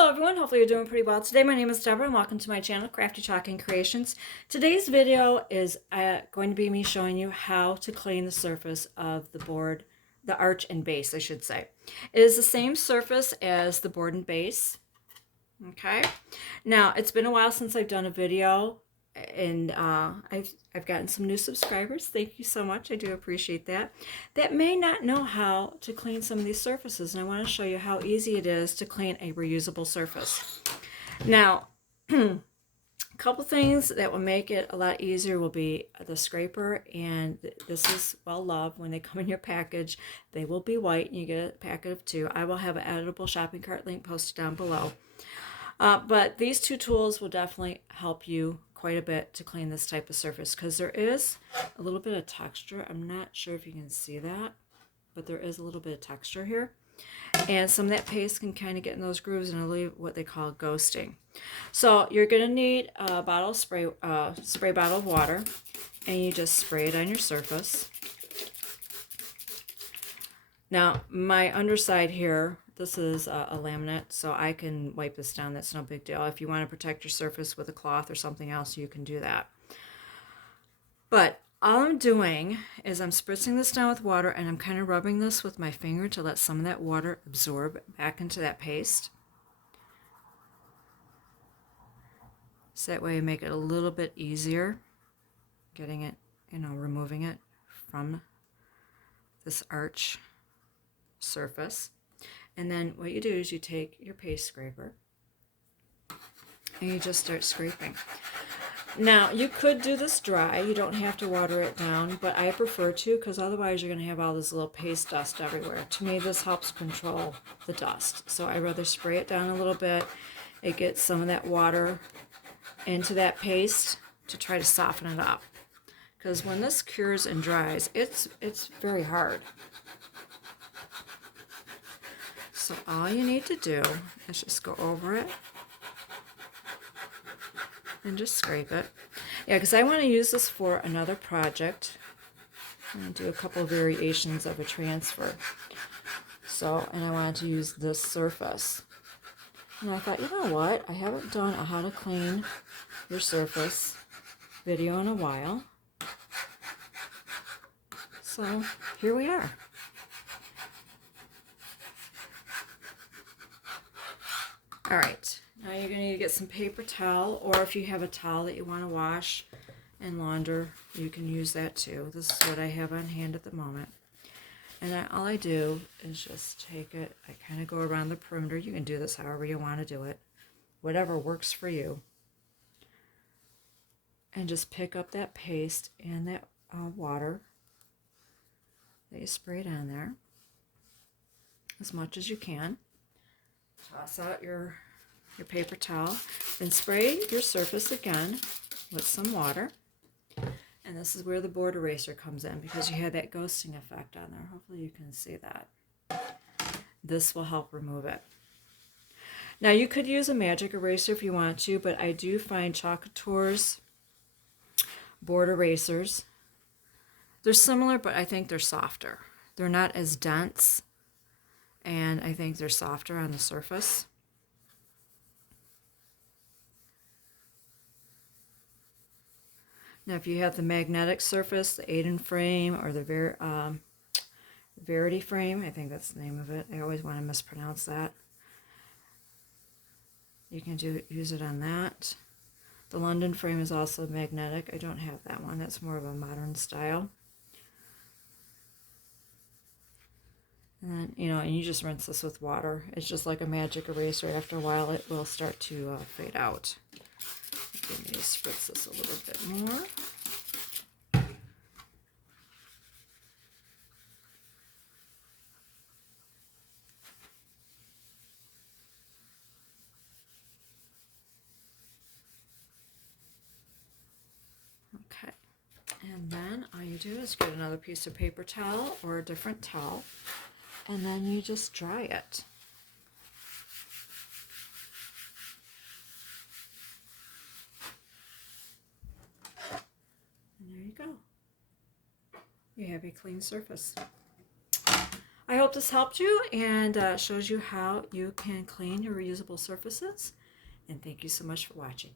Hello everyone, hopefully you're doing pretty well. Today my name is Deborah and welcome to my channel, Crafty Chalk Creations. Today's video is going to be me showing you how to clean the surface of the board, the arch and base I should say. It is the same surface as the board and base. Okay, now it's been a while since I've done a video and I've gotten some new subscribers. Thank you so much. I do appreciate that. That may not know how to clean some of these surfaces, and I want to show you how easy it is to clean a reusable surface. Now, a couple things that will make it a lot easier will be the scraper, and this is well loved when they come in your package. They will be white and you get a packet of two. I will have an editable shopping cart link posted down below. But these two tools will definitely help you quite a bit to clean this type of surface because there is a little bit of texture. I'm not sure if you can see that, but there is a little bit of texture here. And some of that paste can kind of get in those grooves and leave what they call ghosting. So you're going to need a bottle of spray bottle of water, and you just spray it on your surface. Now, my underside here, this is a laminate, so I can wipe this down. That's no big deal. If you want to protect your surface with a cloth or something else, you can do that. But all I'm doing is I'm spritzing this down with water, and I'm kind of rubbing this with my finger to let some of that water absorb back into that paste. So that way I make it a little bit easier getting it, removing it from this arch surface. And then what you do is you take your paste scraper and you just start scraping. Now you could do this dry, you don't have to water it down, but I prefer to because otherwise you're going to have all this little paste dust everywhere. To me this helps control the dust, so I rather spray it down a little bit. It gets some of that water into that paste to try to soften it up, because when this cures and dries it's very hard. So all you need to do is just go over it and just scrape it. Yeah, because I want to use this for another project. I'm going to do a couple of variations of a transfer. So, and I wanted to use this surface. And I thought, you know what? I haven't done a how to clean your surface video in a while. So here we are. All right, now you're going to need to get some paper towel, or if you have a towel that you want to wash and launder, you can use that too. This is what I have on hand at the moment. And all I do is just take it, I kind of go around the perimeter. You can do this however you want to do it, whatever works for you. And just pick up that paste and that water that you sprayed on there as much as you can. Toss out your paper towel, then spray your surface again with some water. And this is where the board eraser comes in, because you have that ghosting effect on there. Hopefully you can see that. This will help remove it. Now you could use a magic eraser if you want to, but I do find Chalk Couture's board erasers, they're similar, but I think they're softer. They're not as dense, and I think they're softer on the surface. Now if you have the magnetic surface, the Aiden frame, or the Verity frame, I think that's the name of it. I always want to mispronounce that. You can use it on that. The London frame is also magnetic. I don't have that one. That's more of a modern style. And then, and you just rinse this with water. It's just like a magic eraser. After a while, it will start to fade out. Let me spritz this a little bit more. Okay. And then all you do is get another piece of paper towel or a different towel, and then you just dry it. And there you go. You have a clean surface. I hope this helped you and shows you how you can clean your reusable surfaces. And thank you so much for watching.